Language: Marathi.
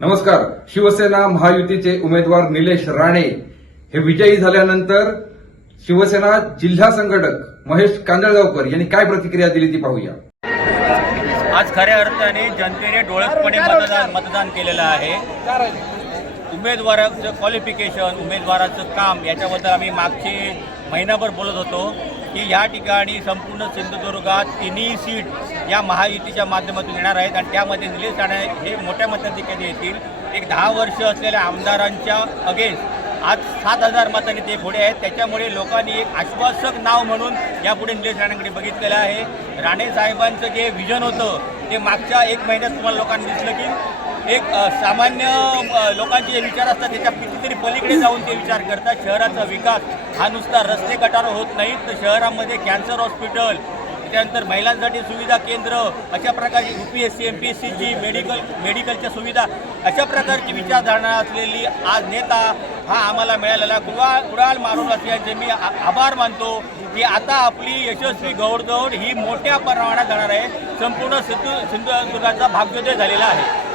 नमस्कार. शिवसेना महायुतीचे उमेदवार निलेश राणे हे विजयी झाल्यानंतर शिवसेना जिल्हा संघटक महेश कांदळगावकर यांनी काय प्रतिक्रिया दिली ती पाहूया. आज खऱ्या अर्थाने जनतेने डोळसपणे मतदान मतदान केलेलं आहे. उमेदवाराचं क्वालिफिकेशन उमेदवाराचं काम याच्याबद्दल आम्ही मागचे महिनाभर बोलत होतो की या ठिकाणी संपूर्ण सिंधुदुर्गात तिन्ही सीट या महायुतीच्या माध्यमातून येणार आहेत आणि त्यामध्ये निलेश राणे हे मोठ्या मताधिक्याने येतील. एक दहा वर्ष असलेल्या आमदारांच्या अगेन्स्ट आज सात हजार मतांनी ते पुढे आहेत. त्याच्यामुळे लोकांनी एक आश्वासक नाव म्हणून यापुढे निलेश राणेंकडे बघितलेलं आहे. राणे साहेबांचं जे विजन होतं ते मागच्या एक महिन्यात तुम्हाला लोकांनी दिसलं की एक सामान्य लोकांचे जे विचार असतात त्याच्या कितीतरी पलीकडे जाऊन ते विचार करतात. शहराचा विकास हा नुसता रस्ते गटार होत नाही. तर शहरामध्ये कॅन्सर हॉस्पिटल त्यानंतर महिलांसाठी सुविधा केंद्र अशा प्रकारची U P S C M P S सीची मेडिकल मेडिकलच्या सुविधा अशा प्रकारची विचारधारणा असलेली आज नेता हा आम्हाला मिळालेला कुडाळ कुडाळ मारून असल्याचे मी आभार मानतो की आता आपली यशस्वी गौडदौड ही मोठ्या प्रमाणात जाणार आहे. संपूर्ण सिंधू सिंधुदुर्गाचा भाग्योदय झालेला आहे.